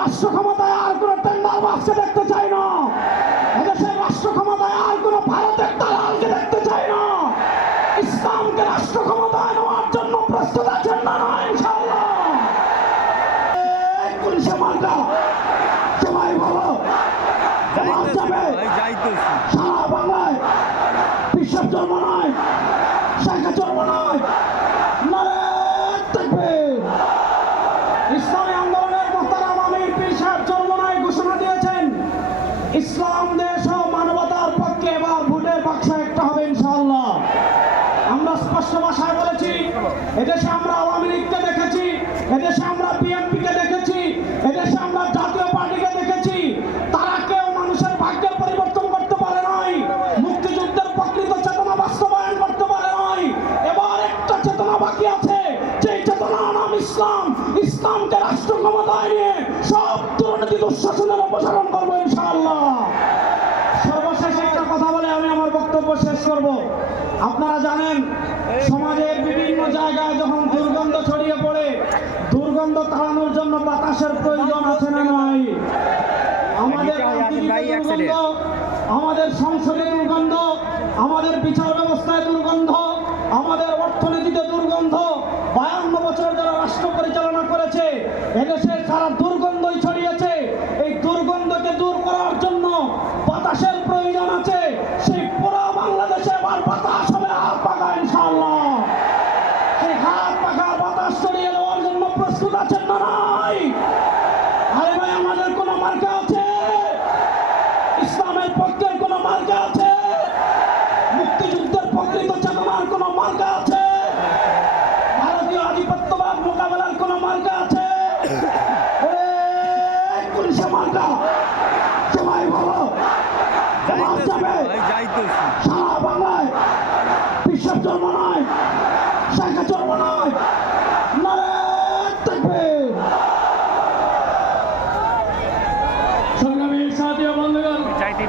রাষ্ট্র ক্ষমতায় আর কোনো টেন্ডার বাক্সে দেখতে চাই না। এদেশের রাষ্ট্র ক্ষমতায় আর কোনো ভারতের দালালকে দেখতে চাই না। ইসলামকে রাষ্ট্র ক্ষমতায় নেওয়ার জন্য প্রস্তুত আছেন না না ইনশাআল্লাহ। এই পুলিশে মার্কা সবাই বলো। যাবে। সারা বাংলায়। বিশ্বের জন্ম নয় শেখা জন্ম নয়। স্পষ্ট বলেছি, এদেশে আমরা আওয়ামী লীগকে দেখেছি, এদেশে আমরা বিএনপিকে দেখেছি, এদেশে আমরা জাতীয় পার্টিকে দেখেছি। তারা কেউ মানুষের ভাগ্যের পরিবর্তন করতে পারে নাই, মুক্তিযুদ্ধের প্রকৃত চেতনা বাস্তবায়ন করতে পারে নাই। এবার একটা চেতনা বাকি আছে যে চেতনার নাম ইসলাম। ইসলামকে রাষ্ট্র ক্ষমতায় নিয়ে সব দুর্নীতি, দুঃশাসনের অপসারণ করব ইনশাআল্লাহ সর্বশেষ একটা কথা বলে আমি আমার বক্তব্য শেষ করব। আপনারা জানেন সমাজের বিভিন্ন জায়গায় যখন দুর্গন্ধ ছড়িয়ে পড়ে দুর্গন্ধ তাড়ানোর জন্য বাতাসের প্রয়োজন আছে না নাই? আমাদের দুর্গন্ধ আমাদের সংসদে দুর্গন্ধ আমাদের বিচার ব্যবস্থায় দুর্গন্ধ আমাদের অর্থনীতিতে দুর্গন্ধ বায়ান্ন বছর যারা রাষ্ট্র পরিচালনা করেছে এদেশে প্রস্তুত আছেন না নাই? আরে ভাই আমাদের কোনো মার্কা আছে? ইসলামের পক্ষের কোনো মার্কা আছে? মুক্তিযুদ্ধের প্রকৃত চেতনার কোনো মার্কা আছে? ভারতীয় আধিপত্যবাদ মোকাবেলার কোনো মার্কা আছে? পুলিশে মার্কা। সবাই জবাব যাবে সারা বাংলায় বিশ্বের জন্ম নয় শেখা জন্ম নয় নারে তাকবীর সংগ্রামী সাথী ও বন্ধুগণ চাইতেই